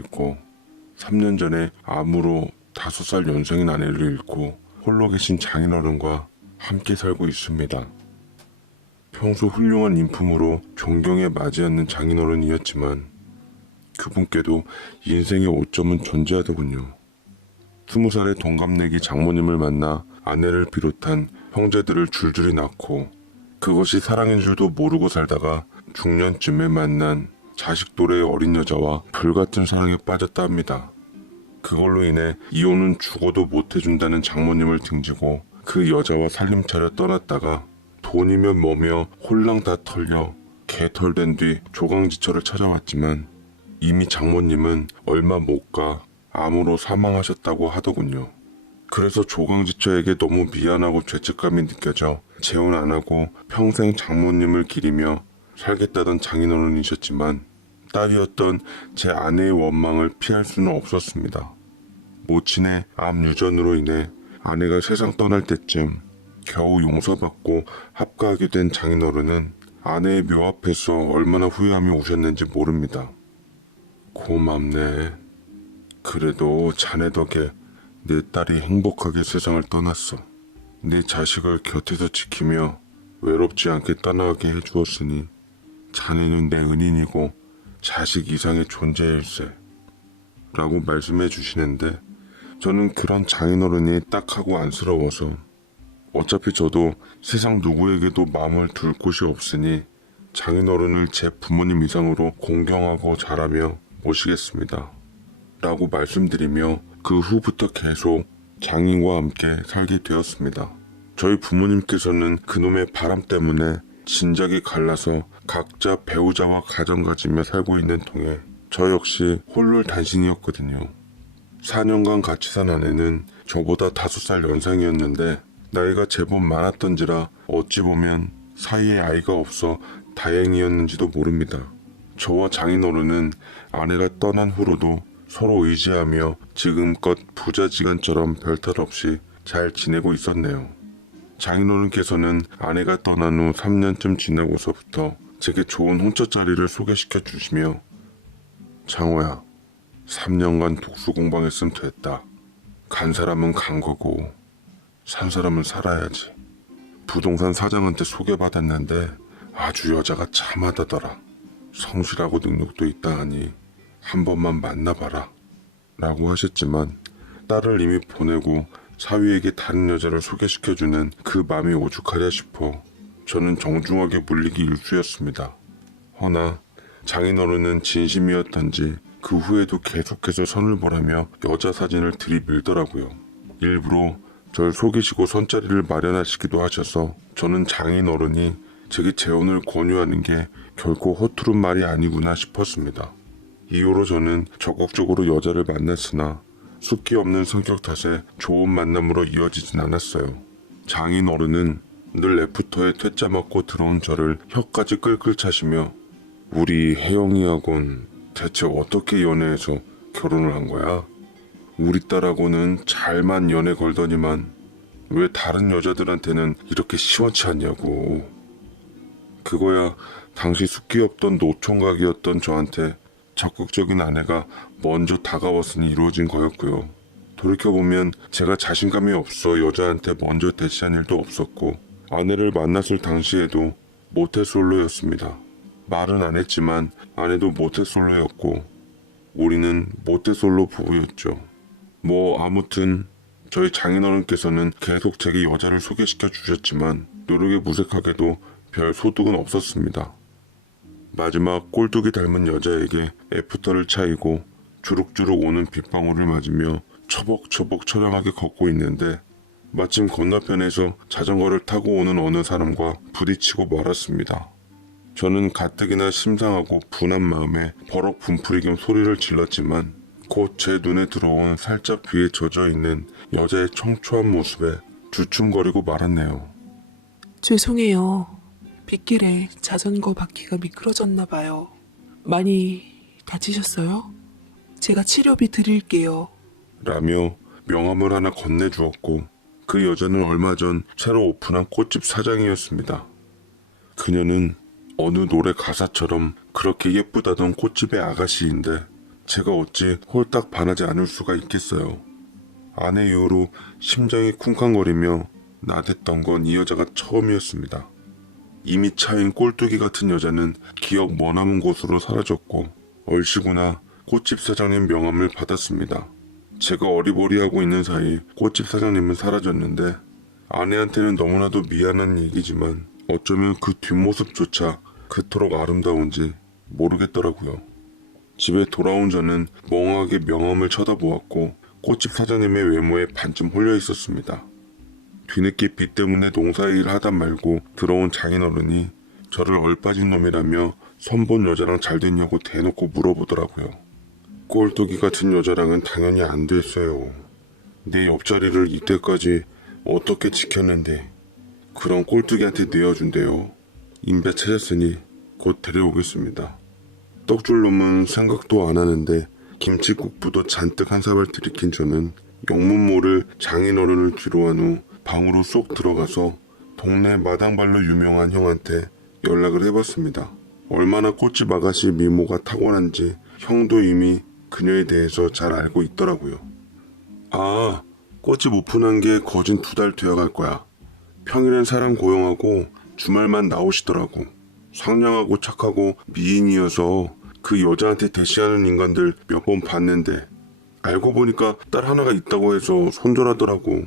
있고 3년 전에 암으로 5살 연상인 아내를 잃고 홀로 계신 장인어른과 함께 살고 있습니다. 평소 훌륭한 인품으로 존경에 맞이않는 장인어른이었지만 그분께도 인생의 오점은 존재하더군요. 20살의 동갑내기 장모님을 만나 아내를 비롯한 형제들을 줄줄이 낳고 그것이 사랑인 줄도 모르고 살다가 중년쯤에 만난 자식 또래의 어린 여자와 불같은 사랑에 빠졌다 합니다. 그걸로 인해 이혼은 죽어도 못해준다는 장모님을 등지고 그 여자와 살림 차려 떠났다가 돈이며 뭐며 홀랑 다 털려 개털된 뒤 조강지처를 찾아왔지만 이미 장모님은 얼마 못 가 암으로 사망하셨다고 하더군요. 그래서 조강지처에게 너무 미안하고 죄책감이 느껴져 재혼 안 하고 평생 장모님을 기리며 살겠다던 장인어른이셨지만 딸이었던 제 아내의 원망을 피할 수는 없었습니다. 모친의 암 유전으로 인해 아내가 세상 떠날 때쯤 겨우 용서받고 합가하게 된 장인어른은 아내의 묘 앞에서 얼마나 후회하며 우셨는지 모릅니다. 고맙네. 그래도 자네 덕에 내 딸이 행복하게 세상을 떠났어. 내 자식을 곁에서 지키며 외롭지 않게 떠나게 해주었으니 자네는 내 은인이고 자식 이상의 존재일세. 라고 말씀해 주시는데 저는 그런 장인어른이 딱하고 안쓰러워서 어차피 저도 세상 누구에게도 마음을 둘 곳이 없으니 장인어른을 제 부모님 이상으로 공경하고 잘하며 모시겠습니다. 라고 말씀드리며 그 후부터 계속 장인과 함께 살게 되었습니다. 저희 부모님께서는 그놈의 바람 때문에 진작에 갈라서 각자 배우자와 가정 가지며 살고 있는 통에 저 역시 홀롤단신이었거든요. 4년간 같이 산 아내는 저보다 5살 연상이었는데 나이가 제법 많았던지라 어찌 보면 사이에 아이가 없어 다행이었는지도 모릅니다. 저와 장인어른은 아내가 떠난 후로도 서로 의지하며 지금껏 부자지간처럼 별탈 없이 잘 지내고 있었네요. 장인어른께서는 아내가 떠난 후 3년쯤 지나고서부터 제게 좋은 혼처자리를 소개시켜 주시며 장호야, 3년간 독수공방했으면 됐다. 간 사람은 간 거고 산 사람은 살아야지. 부동산 사장한테 소개받았는데 아주 여자가 참하다더라. 성실하고 능력도 있다 하니 한 번만 만나봐라. 라고 하셨지만 딸을 이미 보내고 사위에게 다른 여자를 소개시켜주는 그 마음이 오죽하랴 싶어 저는 정중하게 물리기 일쑤였습니다. 허나 장인어른은 진심이었던지 그 후에도 계속해서 선을 보라며 여자 사진을 들이밀더라고요. 일부러 절 속이시고 선자리를 마련하시기도 하셔서 저는 장인어른이 제게 재혼을 권유하는 게 결코 허투루 말이 아니구나 싶었습니다. 이후로 저는 적극적으로 여자를 만났으나 숫기 없는 성격 탓에 좋은 만남으로 이어지진 않았어요. 장인어른은 늘 애프터에 퇴짜 맞고 들어온 저를 혀까지 끌끌 차시며 우리 혜영이하곤 대체 어떻게 연애해서 결혼을 한 거야? 우리 딸하고는 잘만 연애 걸더니만 왜 다른 여자들한테는 이렇게 시원치 않냐고. 그거야 당시 숫기 없던 노총각이었던 저한테 적극적인 아내가 먼저 다가왔으니 이루어진 거였고요. 돌이켜보면 제가 자신감이 없어 여자한테 먼저 대시한 일도 없었고 아내를 만났을 당시에도 모태솔로였습니다. 말은 안 했지만 아내도 모태솔로였고 우리는 모태솔로 부부였죠. 아무튼 저희 장인어른께서는 계속 제게 여자를 소개시켜 주셨지만 노력에 무색하게도 별 소득은 없었습니다. 마지막 꼴뚜기 닮은 여자에게 애프터를 차이고 주룩주룩 오는 빗방울을 맞으며 처벅처벅 처량하게 걷고 있는데 마침 건너편에서 자전거를 타고 오는 어느 사람과 부딪히고 말았습니다. 저는 가뜩이나 심상하고 분한 마음에 버럭 분풀이 겸 소리를 질렀지만 곧 제 눈에 들어온 살짝 비에 젖어있는 여자의 청초한 모습에 주춤거리고 말았네요. 죄송해요. 빗길에 자전거 바퀴가 미끄러졌나 봐요. 많이 다치셨어요? 제가 치료비 드릴게요. 라며 명함을 하나 건네주었고 그 여자는 얼마 전 새로 오픈한 꽃집 사장이었습니다. 그녀는 어느 노래 가사처럼 그렇게 예쁘다던 꽃집의 아가씨인데 제가 어찌 홀딱 반하지 않을 수가 있겠어요. 아내 이후로 심장이 쿵쾅거리며 나댔던 건 이 여자가 처음이었습니다. 이미 차인 꼴뚜기 같은 여자는 기억 머나먼 곳으로 사라졌고 얼씨구나 꽃집 사장님 명함을 받았습니다. 제가 어리버리하고 있는 사이 꽃집 사장님은 사라졌는데 아내한테는 너무나도 미안한 얘기지만 어쩌면 그 뒷모습조차 그토록 아름다운지 모르겠더라고요. 집에 돌아온 저는 멍하게 명함을 쳐다보았고 꽃집 사장님의 외모에 반쯤 홀려 있었습니다. 뒤늦게 비 때문에 농사일 하다 말고 들어온 장인어른이 저를 얼빠진 놈이라며 선본 여자랑 잘 됐냐고 대놓고 물어보더라고요. 꼴뚜기 같은 여자랑은 당연히 안 됐어요. 내 옆자리를 이때까지 어떻게 지켰는데 그런 꼴뚜기한테 내어준대요. 임배 찾았으니 곧 데려오겠습니다. 떡줄 놈은 생각도 안 하는데 김치국부도 잔뜩 한 사발 들이킨 저는 영문모를 장인어른을 뒤로한 후 방으로 쏙 들어가서 동네 마당발로 유명한 형한테 연락을 해봤습니다. 얼마나 꽃집 아가씨 미모가 타고난지 형도 이미 그녀에 대해서 잘 알고 있더라고요. 아, 꽃집 오픈한 게 거진 2달 되어갈 거야. 평일엔 사람 고용하고 주말만 나오시더라고. 상냥하고 착하고 미인이어서 그 여자한테 대시하는 인간들 몇 번 봤는데 알고 보니까 딸 하나가 있다고 해서 손절하더라고.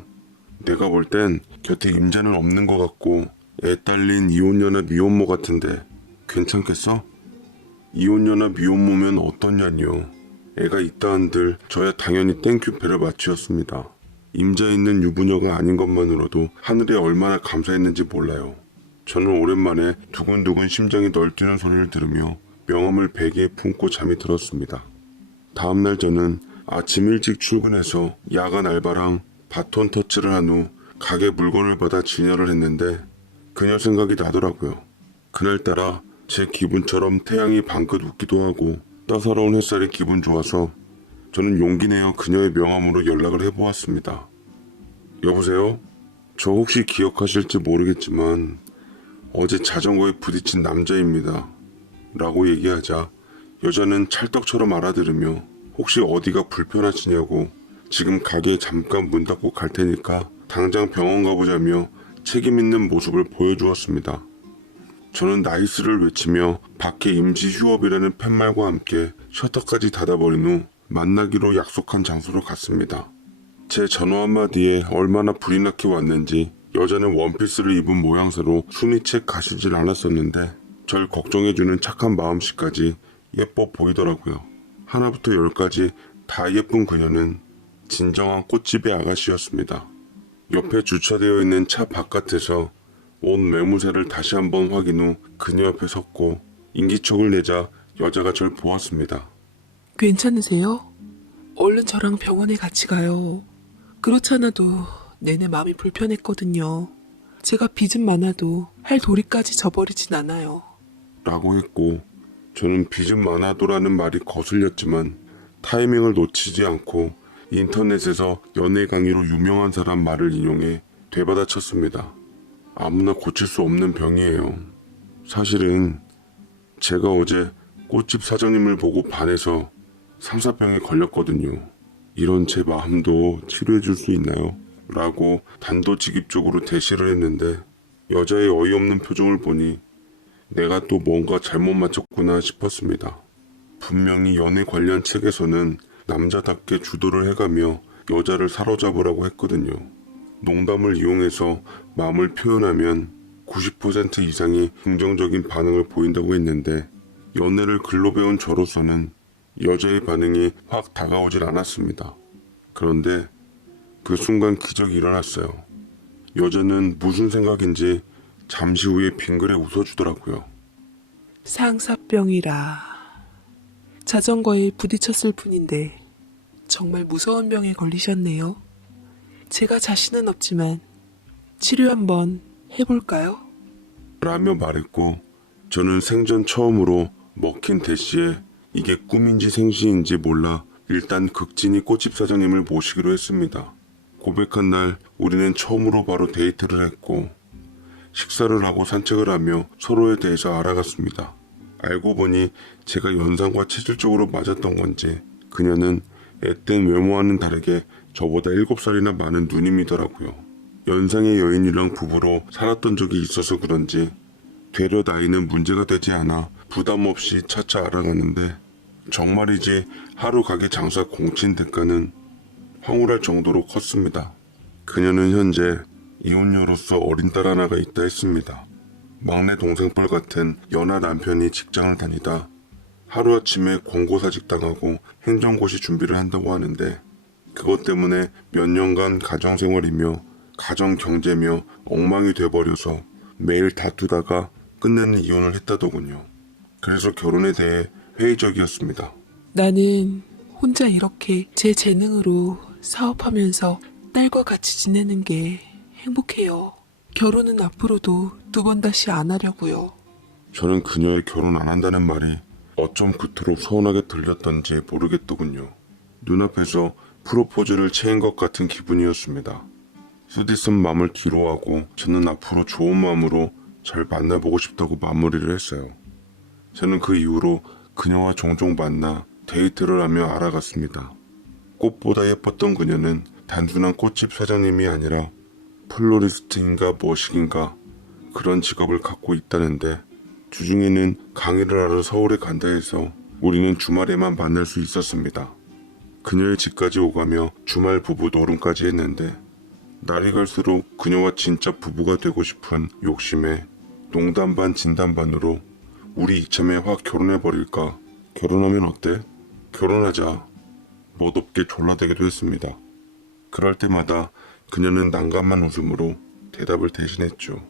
내가 볼 땐 곁에 임자는 없는 것 같고 애 딸린 이혼녀나 미혼모 같은데 괜찮겠어? 이혼녀나 미혼모면 어떠냐뇨. 애가 있다 한들 저야 당연히 땡큐 배를 맞추었습니다. 임자 있는 유부녀가 아닌 것만으로도 하늘에 얼마나 감사했는지 몰라요. 저는 오랜만에 두근두근 심장이 널뛰는 소리를 들으며 명함을 베개에 품고 잠이 들었습니다. 다음날 저는 아침 일찍 출근해서 야간 알바랑 바톤 터치를 한 후 가게 물건을 받아 진열을 했는데 그녀 생각이 나더라고요. 그날따라 제 기분처럼 태양이 방긋 웃기도 하고 따사로운 햇살이 기분 좋아서 저는 용기 내어 그녀의 명함으로 연락을 해보았습니다. 여보세요? 저 혹시 기억하실지 모르겠지만 어제 자전거에 부딪힌 남자입니다. 라고 얘기하자 여자는 찰떡처럼 알아들으며 혹시 어디가 불편하시냐고 지금 가게에 잠깐 문 닫고 갈 테니까 당장 병원 가보자며 책임 있는 모습을 보여주었습니다. 저는 나이스를 외치며 밖에 임시 휴업이라는 팻말과 함께 셔터까지 닫아버린 후 만나기로 약속한 장소로 갔습니다. 제 전화 한마디에 얼마나 불이 나게 왔는지 여자는 원피스를 입은 모양새로 숨이 채 가시질 않았었는데 절 걱정해주는 착한 마음씨까지 예뻐 보이더라고요. 하나부터 10까지 다 예쁜 그녀는 진정한 꽃집의 아가씨였습니다. 옆에 주차되어 있는 차 바깥에서 옷 매무새를 다시 한번 확인 후 그녀 옆에 섰고 인기척을 내자 여자가 절 보았습니다. 괜찮으세요? 얼른 저랑 병원에 같이 가요. 그렇잖아도 내내 마음이 불편했거든요. 제가 빚은 많아도 할 도리까지 저버리진 않아요. 라고 했고 저는 빚은 많아도라는 말이 거슬렸지만 타이밍을 놓치지 않고 인터넷에서 연애 강의로 유명한 사람 말을 인용해 되받아쳤습니다. 아무나 고칠 수 없는 병이에요. 사실은 제가 어제 꽃집 사장님을 보고 반해서 상사병에 걸렸거든요. 이런 제 마음도 치료해 줄 수 있나요? 라고 단도직입적으로 대시를 했는데 여자의 어이없는 표정을 보니 내가 또 뭔가 잘못 맞췄구나 싶었습니다. 분명히 연애 관련 책에서는 남자답게 주도를 해가며 여자를 사로잡으라고 했거든요. 농담을 이용해서 마음을 표현하면 90% 이상이 긍정적인 반응을 보인다고 했는데 연애를 글로 배운 저로서는 여자의 반응이 확 다가오질 않았습니다. 그런데 그 순간 기적이 일어났어요. 여자는 무슨 생각인지 잠시 후에 빙그레 웃어주더라고요. 상사병이라. 자전거에 부딪혔을 뿐인데 정말 무서운 병에 걸리셨네요. 제가 자신은 없지만 치료 한번 해볼까요? 라며 말했고 저는 생전 처음으로 먹힌 대시에 이게 꿈인지 생시인지 몰라 일단 극진히 꽃집 사장님을 모시기로 했습니다. 고백한 날 우리는 처음으로 바로 데이트를 했고 식사를 하고 산책을 하며 서로에 대해서 알아갔습니다. 알고 보니 제가 연상과 체질적으로 맞았던 건지 그녀는 앳된 외모와는 다르게 저보다 7살이나 많은 누님이더라고요. 연상의 여인이랑 부부로 살았던 적이 있어서 그런지 되려 나이는 문제가 되지 않아 부담 없이 차차 알아가는데 정말이지 하루 가게 장사 공친 대가는 황홀할 정도로 컸습니다. 그녀는 현재 이혼녀로서 어린 딸 하나가 있다 했습니다. 막내 동생뻘 같은 연하 남편이 직장을 다니다 하루아침에 권고사직 당하고 행정고시 준비를 한다고 하는데 그것 때문에 몇 년간 가정생활이며 가정경제며 엉망이 돼버려서 매일 다투다가 끝내는 이혼을 했다더군요. 그래서 결혼에 대해 회의적이었습니다. 나는 혼자 이렇게 제 재능으로 사업하면서 딸과 같이 지내는 게 행복해요. 결혼은 앞으로도 2번 다시 안 하려고요. 저는 그녀의 결혼 안 한다는 말이 어쩜 그토록 서운하게 들렸던지 모르겠더군요. 눈앞에서 프로포즈를 채인 것 같은 기분이었습니다. 쓰디쓴 마음을 뒤로하고 저는 앞으로 좋은 마음으로 잘 만나보고 싶다고 마무리를 했어요. 저는 그 이후로 그녀와 종종 만나 데이트를 하며 알아갔습니다. 꽃보다 예뻤던 그녀는 단순한 꽃집 사장님이 아니라 플로리스트인가 뭐식인가 그런 직업을 갖고 있다는데 주중에는 강의를 하러 서울에 간다 해서 우리는 주말에만 만날 수 있었습니다. 그녀의 집까지 오가며 주말 부부 노름까지 했는데 날이 갈수록 그녀와 진짜 부부가 되고 싶은 욕심에 농담 반 진담 반으로 우리 이참에 확 결혼해버릴까? 결혼하면 어때? 결혼하자. 멋없게 졸라대기도 했습니다. 그럴 때마다 그녀는 난감한 웃음으로 대답을 대신했죠.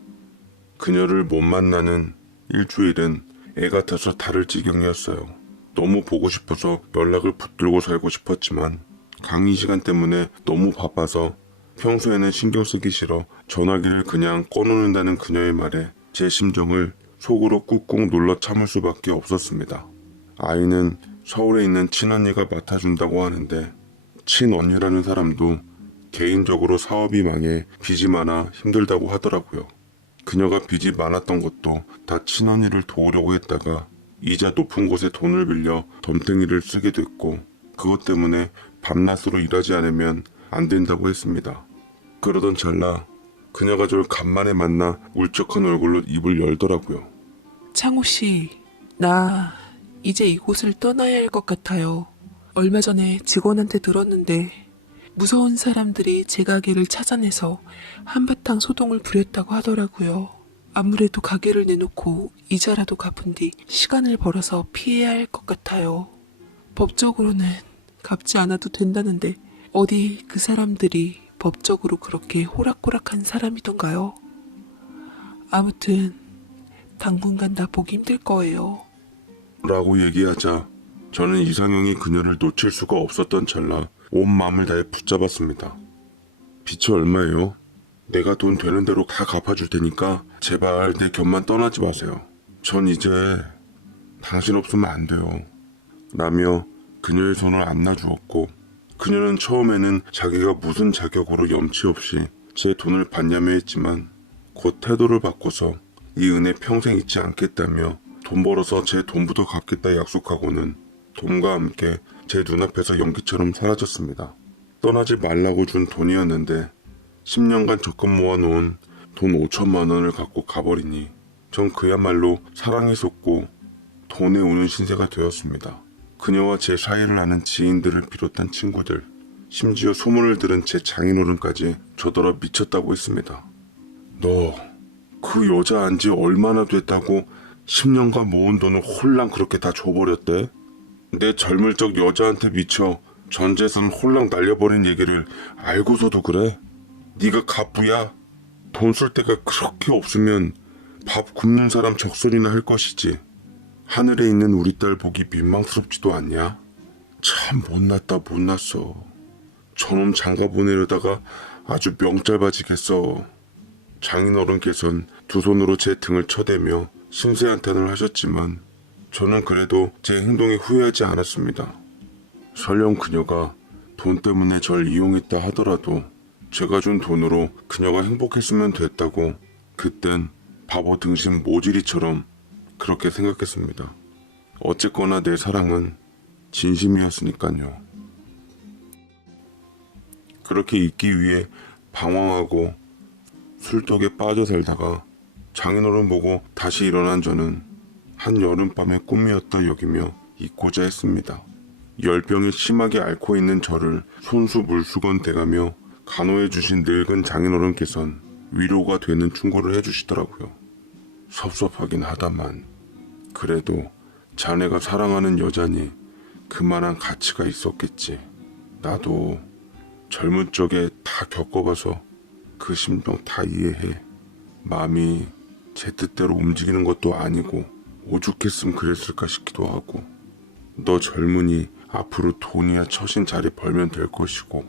그녀를 못 만나는 일주일은 애 같아서 다를 지경이었어요. 너무 보고 싶어서 연락을 붙들고 살고 싶었지만 강의 시간 때문에 너무 바빠서 평소에는 신경 쓰기 싫어 전화기를 그냥 꺼놓는다는 그녀의 말에 제 심정을 속으로 꾹꾹 눌러 참을 수밖에 없었습니다. 아이는 서울에 있는 친언니가 맡아준다고 하는데 친언니라는 사람도 개인적으로 사업이 망해 빚이 많아 힘들다고 하더라고요. 그녀가 빚이 많았던 것도 다 친언니를 도우려고 했다가 이자 높은 곳에 돈을 빌려 덤탱이를 쓰게 됐고 그것 때문에 밤낮으로 일하지 않으면 안 된다고 했습니다. 그러던 찰나 그녀가 저를 간만에 만나 울적한 얼굴로 입을 열더라고요. 창호 씨, 나 이제 이곳을 떠나야 할 것 같아요. 얼마 전에 직원한테 들었는데 무서운 사람들이 제 가게를 찾아내서 한바탕 소동을 부렸다고 하더라고요. 아무래도 가게를 내놓고 이자라도 갚은 뒤 시간을 벌어서 피해야 할 것 같아요. 법적으로는 갚지 않아도 된다는데 어디 그 사람들이 법적으로 그렇게 호락호락한 사람이던가요? 아무튼 당분간 나 보기 힘들 거예요. 라고 얘기하자 저는 이상형이 그녀를 놓칠 수가 없었던 찰나 온 마음을 다해 붙잡았습니다. 빚이 얼마예요? 내가 돈 되는 대로 다 갚아줄 테니까 제발 내 곁만 떠나지 마세요. 전 이제 당신 없으면 안 돼요. 라며 그녀의 손을 안 놔주었고 그녀는 처음에는 자기가 무슨 자격으로 염치 없이 제 돈을 받냐며 했지만 곧 태도를 바꿔서 이 은혜 평생 잊지 않겠다며 돈 벌어서 제 돈부터 갚겠다 약속하고는 돈과 함께 제 눈앞에서 연기처럼 사라졌습니다. 떠나지 말라고 준 돈이었는데 10년간 적금 모아놓은 돈 5천만 원을 갖고 가버리니 전 그야말로 사랑에 속고 돈에 우는 신세가 되었습니다. 그녀와 제 사이를 아는 지인들을 비롯한 친구들, 심지어 소문을 들은 제 장인어른까지 저더러 미쳤다고 했습니다. 너 그 여자 안지 얼마나 됐다고 10년간 모은 돈을 홀랑 그렇게 다 줘버렸대? 내 젊을 적 여자한테 미쳐 전 재산 홀랑 날려버린 얘기를 알고서도 그래? 네가 갑부야? 돈 쓸 데가 그렇게 없으면 밥 굶는 사람 적선이나 할 것이지. 하늘에 있는 우리 딸 보기 민망스럽지도 않냐? 참 못났다 못났어. 저놈 장가 보내려다가 아주 명짤바지겠어. 장인어른께선 두 손으로 제 등을 쳐대며 신세한탄을 하셨지만 저는 그래도 제 행동에 후회하지 않았습니다. 설령 그녀가 돈 때문에 절 이용했다 하더라도 제가 준 돈으로 그녀가 행복했으면 됐다고 그땐 바보 등신 모질이처럼 그렇게 생각했습니다. 어쨌거나 내 사랑은 진심이었으니까요. 그렇게 잊기 위해 방황하고 술독에 빠져 살다가 장인어른 보고 다시 일어난 저는 한 여름밤의 꿈이었다 여기며 잊고자 했습니다. 열병에 심하게 앓고 있는 저를 손수 물수건 대가며 간호해 주신 늙은 장인어른께선 위로가 되는 충고를 해주시더라고요. 섭섭하긴 하다만 그래도 자네가 사랑하는 여자니 그만한 가치가 있었겠지. 나도 젊은 적에 다 겪어봐서 그 심정 다 이해해. 마음이 제 뜻대로 움직이는 것도 아니고 오죽했으면 그랬을까 싶기도 하고 너 젊으니 앞으로 돈이야 처신 잘 벌면 될 것이고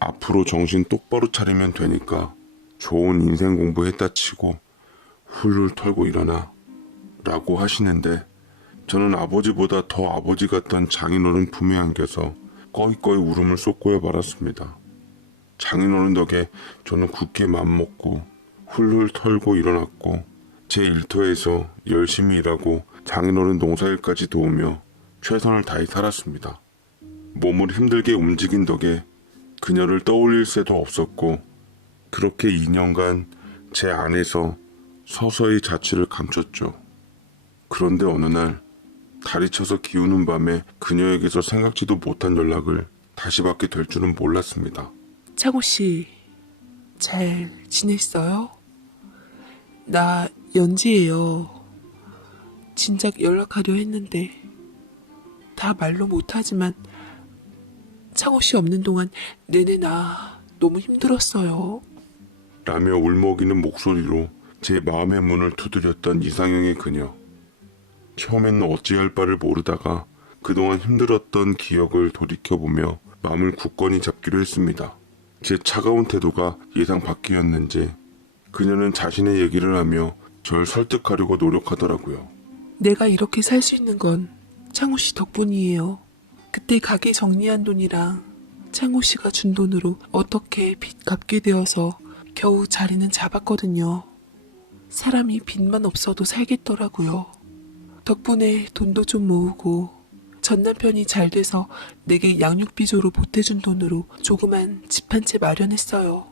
앞으로 정신 똑바로 차리면 되니까 좋은 인생 공부했다 치고 훌훌 털고 일어나 라고 하시는데 저는 아버지보다 더 아버지 같던 장인어른 품에 안겨서 꺼이꺼이 울음을 쏟고야 말았습니다. 장인어른 덕에 저는 굳게 맘먹고 훌훌 털고 일어났고 제 일터에서 열심히 일하고 장인어른 농사일까지 도우며 최선을 다해 살았습니다. 몸을 힘들게 움직인 덕에 그녀를 떠올릴 새도 없었고 그렇게 2년간 제 안에서 서서히 자취를 감췄죠. 그런데 어느 날 달이 쳐서 기우는 밤에 그녀에게서 생각지도 못한 연락을 다시 받게 될 줄은 몰랐습니다. 창호 씨, 잘 지냈어요? 나 연지예요. 진작 연락하려 했는데 다 말로 못하지만 창호 씨 없는 동안 내내 나 너무 힘들었어요. 라며 울먹이는 목소리로 제 마음의 문을 두드렸던 이상형의 그녀. 처음에는 어찌할 바를 모르다가 그동안 힘들었던 기억을 돌이켜보며 마음을 굳건히 잡기로 했습니다. 제 차가운 태도가 예상 밖이었는지 그녀는 자신의 얘기를 하며 절 설득하려고 노력하더라고요. 내가 이렇게 살 수 있는 건 창호 씨 덕분이에요. 그때 가게 정리한 돈이랑 창호 씨가 준 돈으로 어떻게 빚 갚게 되어서 겨우 자리는 잡았거든요. 사람이 빚만 없어도 살겠더라고요. 덕분에 돈도 좀 모으고 전 남편이 잘 돼서 내게 양육비조로 보태준 돈으로 조그만 집 한 채 마련했어요.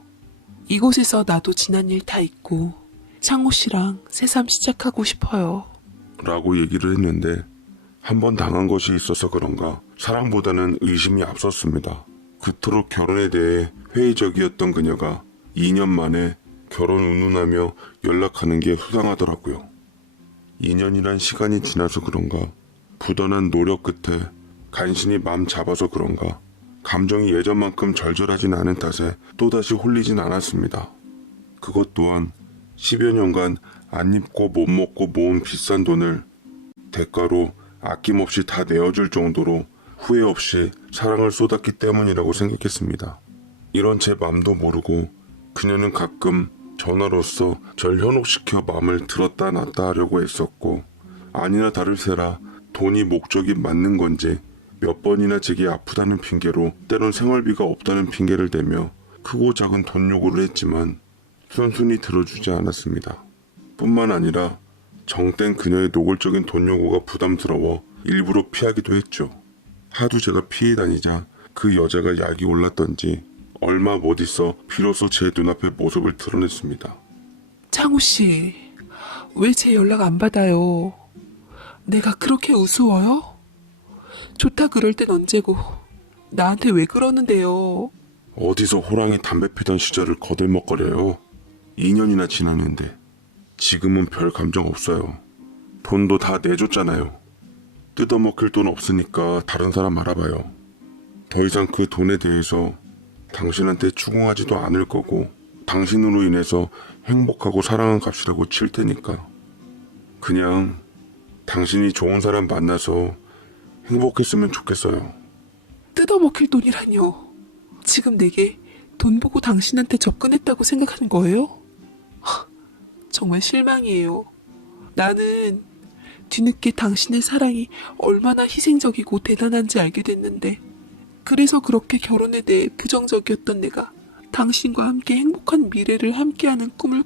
이곳에서 나도 지난 일 다 잊고 창호 씨랑 새삼 시작하고 싶어요. 라고 얘기를 했는데 한 번 당한 것이 있어서 그런가 사랑보다는 의심이 앞섰습니다. 그토록 결혼에 대해 회의적이었던 그녀가 2년 만에 결혼 운운하며 연락하는 게 수상하더라고요. 2년이란 시간이 지나서 그런가 부단한 노력 끝에 간신히 맘 잡아서 그런가 감정이 예전만큼 절절하진 않은 탓에 또다시 홀리진 않았습니다. 그것 또한 10여 년간 안 입고 못 먹고 모은 비싼 돈을 대가로 아낌없이 다 내어줄 정도로 후회 없이 사랑을 쏟았기 때문이라고 생각했습니다. 이런 제 맘도 모르고 그녀는 가끔 전화로서 절 현혹시켜 마음을 들었다 놨다 하려고 했었고 아니나 다를세라 돈이 목적이 맞는 건지 몇 번이나 제게 아프다는 핑계로 때론 생활비가 없다는 핑계를 대며 크고 작은 돈 요구를 했지만 순순히 들어주지 않았습니다. 뿐만 아니라 정땡 그녀의 노골적인 돈 요구가 부담스러워 일부러 피하기도 했죠. 하도 제가 피해 다니자 그 여자가 약이 올랐던지 얼마 못 있어 비로소 제 눈앞에 모습을 드러냈습니다. 창호 씨, 왜 제 연락 안 받아요? 내가 그렇게 우스워요? 좋다 그럴 땐 언제고 나한테 왜 그러는데요? 어디서 호랑이 담배 피던 시절을 거들먹거려요. 2년이나 지났는데 지금은 별 감정 없어요. 돈도 다 내줬잖아요. 뜯어먹힐 돈 없으니까 다른 사람 알아봐요. 더 이상 그 돈에 대해서 당신한테 추궁하지도 않을 거고 당신으로 인해서 행복하고 사랑한 값이라고 칠 테니까 그냥 당신이 좋은 사람 만나서 행복했으면 좋겠어요. 뜯어먹힐 돈이라뇨. 지금 내게 돈 보고 당신한테 접근했다고 생각하는 거예요? 정말 실망이에요. 나는 뒤늦게 당신의 사랑이 얼마나 희생적이고 대단한지 알게 됐는데 그래서 그렇게 결혼에 대해 부정적이었던 내가 당신과 함께 행복한 미래를 함께하는 꿈을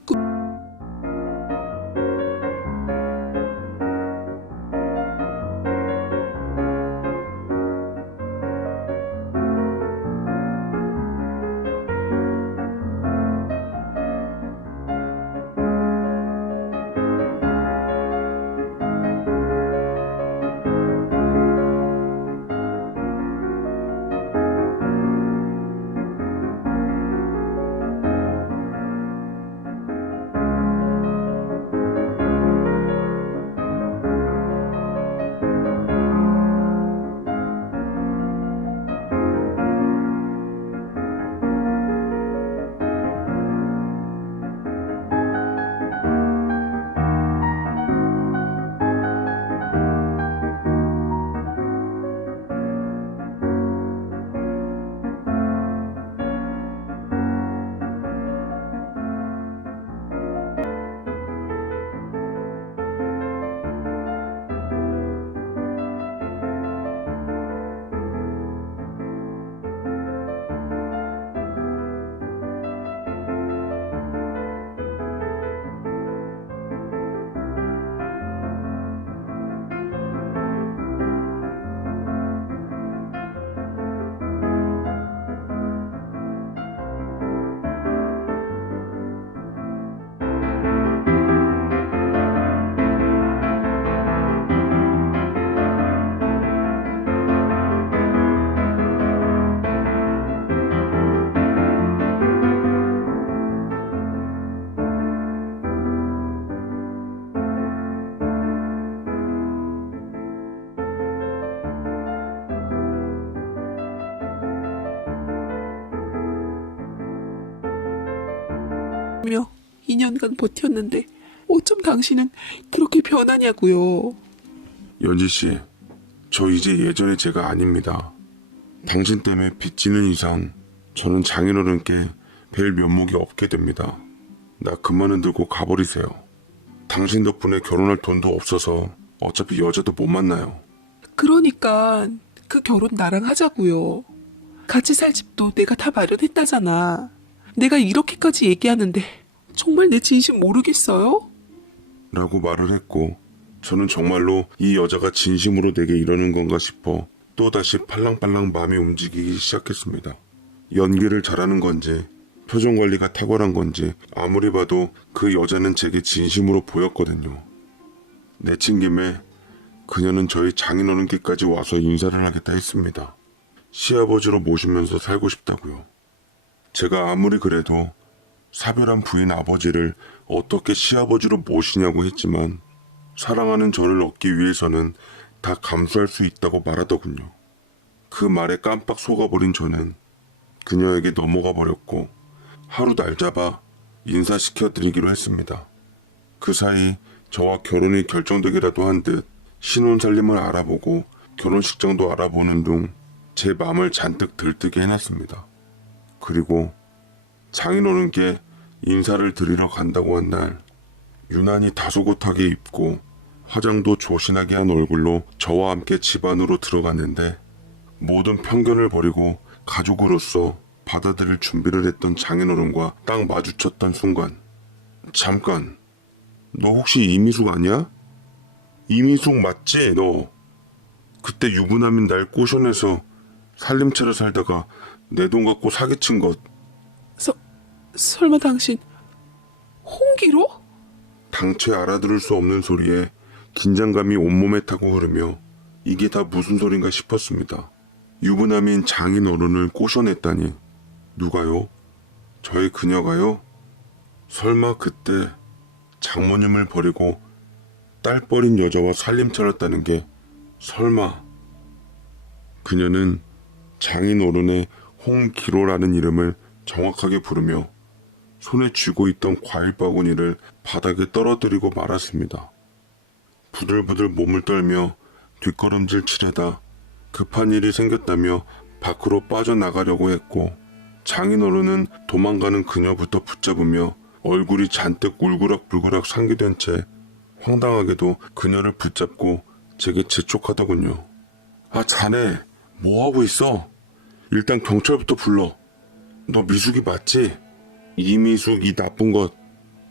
바라며 2년간 버텼는데 어쩜 당신은 그렇게 변하냐고요. 연지 씨, 저 이제 예전의 제가 아닙니다. 당신 때문에 빚지는 이상 저는 장인어른께 뵐 면목이 없게 됩니다. 나 그만은 들고 가버리세요. 당신 덕분에 결혼할 돈도 없어서 어차피 여자도 못 만나요. 그러니까 그 결혼 나랑 하자고요. 같이 살 집도 내가 다 마련했다잖아. 내가 이렇게까지 얘기하는데 정말 내 진심 모르겠어요? 라고 말을 했고, 저는 정말로 이 여자가 진심으로 내게 이러는 건가 싶어 또다시 팔랑팔랑 마음이 움직이기 시작했습니다. 연기를 잘하는 건지 표정 관리가 탁월한 건지 아무리 봐도 그 여자는 제게 진심으로 보였거든요. 내친 김에 그녀는 저희 장인어른께까지 와서 인사를 하겠다 했습니다. 시아버지로 모시면서 살고 싶다고요. 제가 아무리 그래도 사별한 부인 아버지를 어떻게 시아버지로 모시냐고 했지만 사랑하는 저를 얻기 위해서는 다 감수할 수 있다고 말하더군요. 그 말에 깜빡 속아버린 저는 그녀에게 넘어가 버렸고 하루 날 잡아 인사시켜 드리기로 했습니다. 그 사이 저와 결혼이 결정되기라도 한 듯 신혼살림을 알아보고 결혼식장도 알아보는 둥 제 마음을 잔뜩 들뜨게 해놨습니다. 그리고 장인어른께 인사를 드리러 간다고 한 날 유난히 다소곳하게 입고 화장도 조신하게 한 얼굴로 저와 함께 집 안으로 들어갔는데 모든 편견을 버리고 가족으로서 받아들일 준비를 했던 장인어른과 딱 마주쳤던 순간 잠깐, 너 혹시 이미숙 아니야? 이미숙 맞지 너? 그때 유부남인 날 꼬셔내서 살림차려 살다가 내 돈 갖고 사기친 것. 설마 당신 홍기로? 당최 알아들을 수 없는 소리에 긴장감이 온몸에 타고 흐르며 이게 다 무슨 소린가 싶었습니다. 유부남인 장인어른을 꼬셔냈다니. 누가요? 저의 그녀가요? 설마 그때 장모님을 버리고 딸버린 여자와 살림 차렸다는 게 설마. 그녀는 장인어른의 홍기로라는 이름을 정확하게 부르며 손에 쥐고 있던 과일 바구니를 바닥에 떨어뜨리고 말았습니다. 부들부들 몸을 떨며 뒷걸음질 치려다 급한 일이 생겼다며 밖으로 빠져나가려고 했고 장인어른은 도망가는 그녀부터 붙잡으며 얼굴이 잔뜩 꿀그락불그락 상기된 채 황당하게도 그녀를 붙잡고 제게 재촉하더군요. 아 자네 뭐하고 있어? 일단 경찰부터 불러. 너 미숙이 맞지? 이미숙 이 나쁜 것.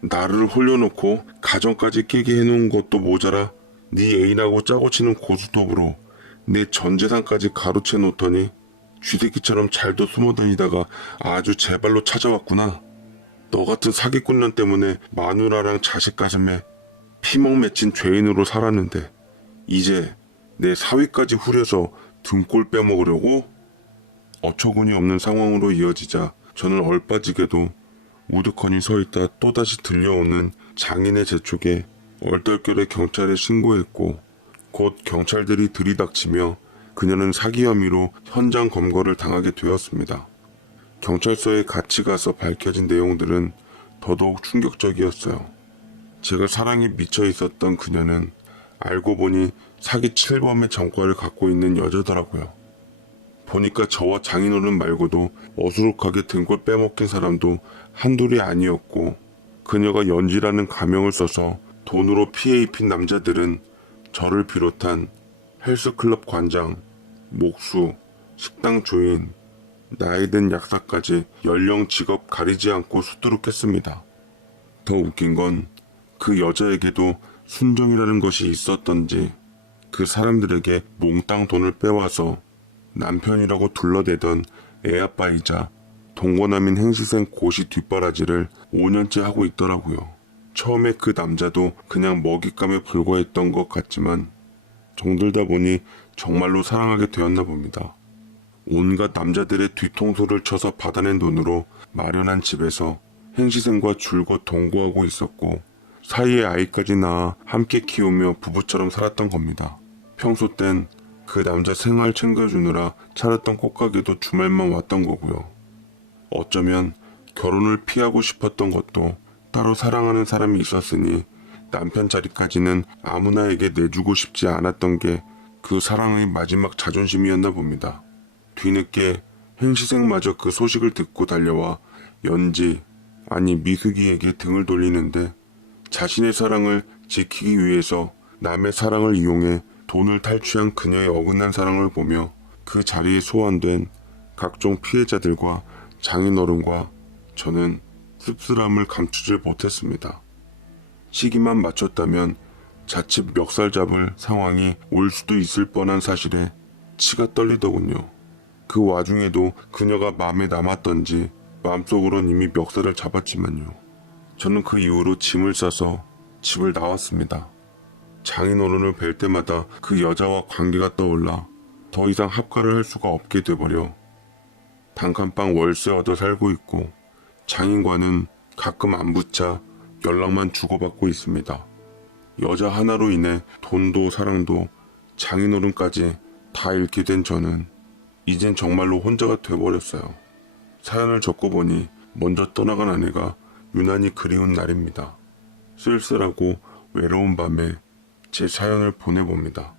나를 홀려놓고 가정까지 깨게 해놓은 것도 모자라 네 애인하고 짜고 치는 고스톱으로 내 전 재산까지 가로채 놓더니 쥐새끼처럼 잘도 숨어다니다가 아주 제 발로 찾아왔구나. 너 같은 사기꾼년 때문에 마누라랑 자식 가슴에 피멍 맺힌 죄인으로 살았는데 이제 내 사위까지 후려서 등골 빼먹으려고? 어처구니 없는 상황으로 이어지자 저는 얼빠지게도 우두커니 서있다 또다시 들려오는 장인의 재촉에 얼떨결에 경찰에 신고했고 곧 경찰들이 들이닥치며 그녀는 사기 혐의로 현장 검거를 당하게 되었습니다. 경찰서에 같이 가서 밝혀진 내용들은 더더욱 충격적이었어요. 제가 사랑에 미쳐 있었던 그녀는 알고 보니 사기 7범의 전과를 갖고 있는 여자더라고요. 보니까 저와 장인어른 말고도 어수룩하게 등골 빼먹힌 사람도 한둘이 아니었고 그녀가 연지라는 가명을 써서 돈으로 피해 입힌 남자들은 저를 비롯한 헬스클럽 관장, 목수, 식당 주인, 나이든 약사까지 연령 직업 가리지 않고 수두룩했습니다. 더 웃긴 건 그 여자에게도 순정이라는 것이 있었던지 그 사람들에게 몽땅 돈을 빼와서 남편이라고 둘러대던 애아빠이자 동거남인 행시생 고시 뒷바라지를 5년째 하고 있더라고요. 처음에 그 남자도 그냥 먹잇감에 불과했던 것 같지만 정들다 보니 정말로 사랑하게 되었나 봅니다. 온갖 남자들의 뒤통수를 쳐서 받아낸 돈으로 마련한 집에서 행시생과 줄곧 동거하고 있었고 사이에 아이까지 낳아 함께 키우며 부부처럼 살았던 겁니다. 평소 땐 그 남자 생활 챙겨주느라 차렸던 꽃가게도 주말만 왔던 거고요. 어쩌면 결혼을 피하고 싶었던 것도 따로 사랑하는 사람이 있었으니 남편 자리까지는 아무나에게 내주고 싶지 않았던 게 그 사랑의 마지막 자존심이었나 봅니다. 뒤늦게 행시생마저 그 소식을 듣고 달려와 연지, 아니 미숙이에게 등을 돌리는데 자신의 사랑을 지키기 위해서 남의 사랑을 이용해 돈을 탈취한 그녀의 어긋난 사랑을 보며 그 자리에 소환된 각종 피해자들과 장인어른과 저는 씁쓸함을 감추질 못했습니다. 시기만 맞췄다면 자칫 멱살 잡을 상황이 올 수도 있을 뻔한 사실에 치가 떨리더군요. 그 와중에도 그녀가 마음에 남았던지 마음속으론 이미 멱살을 잡았지만요. 저는 그 이후로 짐을 싸서 집을 나왔습니다. 장인어른을 뵐 때마다 그 여자와 관계가 떠올라 더 이상 합가를 할 수가 없게 돼버려 단칸방 월세 얻어 살고 있고 장인과는 가끔 안부차 연락만 주고받고 있습니다. 여자 하나로 인해 돈도 사랑도 장인어른까지 다 잃게 된 저는 이젠 정말로 혼자가 돼버렸어요. 사연을 적고 보니 먼저 떠나간 아내가 유난히 그리운 날입니다. 쓸쓸하고 외로운 밤에 제 사연을 보내봅니다.